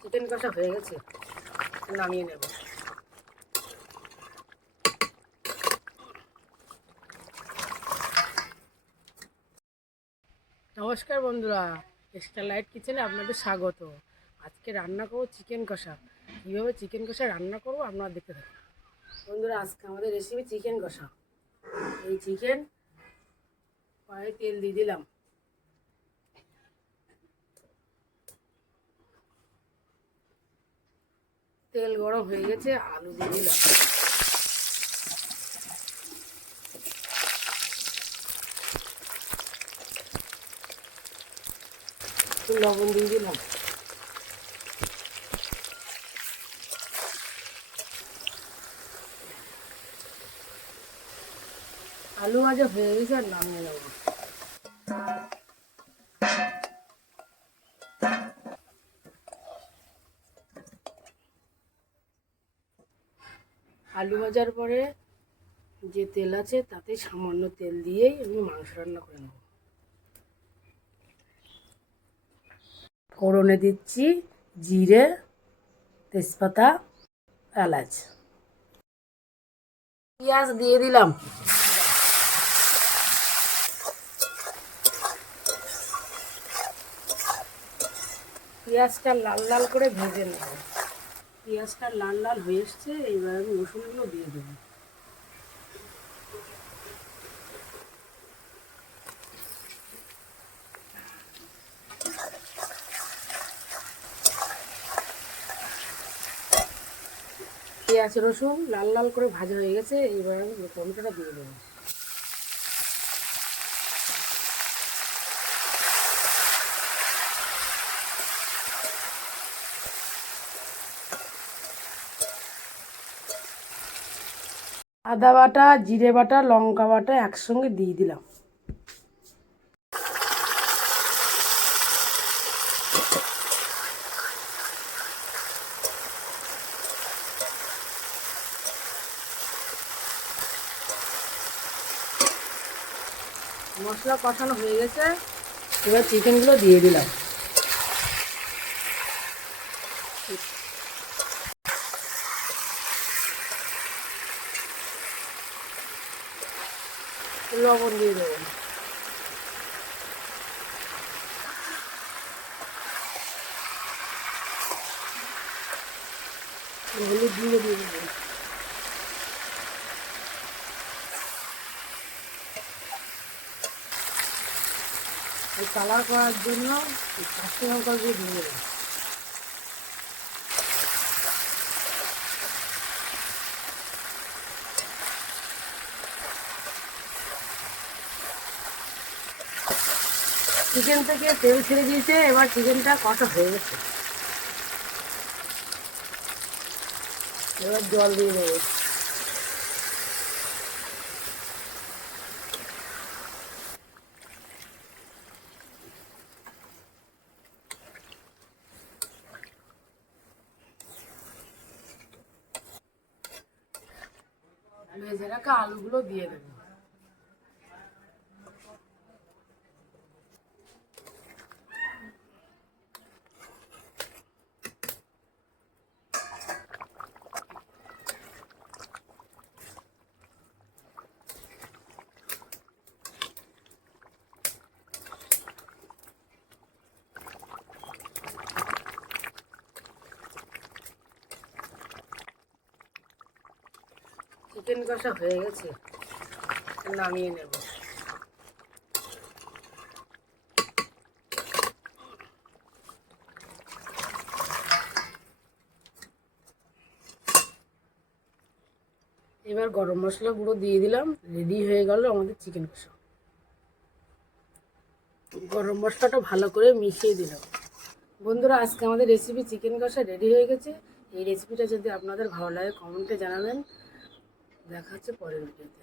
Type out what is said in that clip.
Chicken কষা হয়ে গেছে, নামিয়ে নেব। নমস্কার বন্ধুরা, এক্সট্রা লাইট কিচেনে আপনাদের স্বাগত। আজকে রান্না করবো চিকেন কষা। কীভাবে চিকেন কষা রান্না করবো আপনারা দেখতে থাকুন। বন্ধুরা, আজকে আমাদের রেসিপি চিকেন কষা। এই চিকেন কড়াইয়ে তেল দিয়ে দিলাম। তেল গরম হয়ে গেছে, আলু দিয়ে দিলাম। একটু লবণ দিয়ে দিলাম। আলু ভাজা হয়ে গেছে, আর নামিয়ে নেব। আলু ভাজার পরে যে তেল আছে তাতে সামান্য তেল দিয়েই আমি মাংস রান্না করে নেব। ফোড়নে দিচ্ছি জিরে, তেজপাতা, এলাচ, পেঁয়াজ দিয়ে দিলাম। পেঁয়াজটা লাল লাল করে ভেজে নেব। পেঁয়াজটা লাল লাল হয়ে এসছে, এইবার আমি রসুনগুলো দিয়ে দেবো। পেঁয়াজ রসুন লাল লাল করে ভাজা হয়ে গেছে, এইবার আমি টমেটোটা দিয়ে দেবো। আদা বাটা, জিরে বাটা, লঙ্কা বাটা একসঙ্গে দিয়ে দিলাম। মশলা কষানো হয়ে গেছে, এবার চিকেনগুলো দিয়ে দিলাম। লবণ দিয়ে দেবো। হলুদ দিয়ে দেবো। কালার করার জন্য কাঁচা লঙ্কা দিয়ে দিয়ে দেবো। চিকেন থেকে তেল ছেড়ে দিয়েছে, এবার চিকেনটা কষা হয়ে গেছে, এবার জল দিয়ে দেবো। ভেজে রাখা আলুগুলো দিয়ে দেবো। চিকেন কষা হয়ে গেছে, নামিয়ে নেব। এবার গরম মশলা গুঁড়ো দিয়ে দিলাম। রেডি হয়ে গেল আমাদের চিকেন কষা। গরম মশলাটা ভালো করে মিশিয়ে দিলাম। বন্ধুরা, আজকে আমাদের রেসিপি চিকেন কষা রেডি হয়ে গেছে। এই রেসিপিটা যদি আপনাদের ভালো লাগে কমেন্টে জানাবেন। দেখা হচ্ছে পরের ভিডিওতে।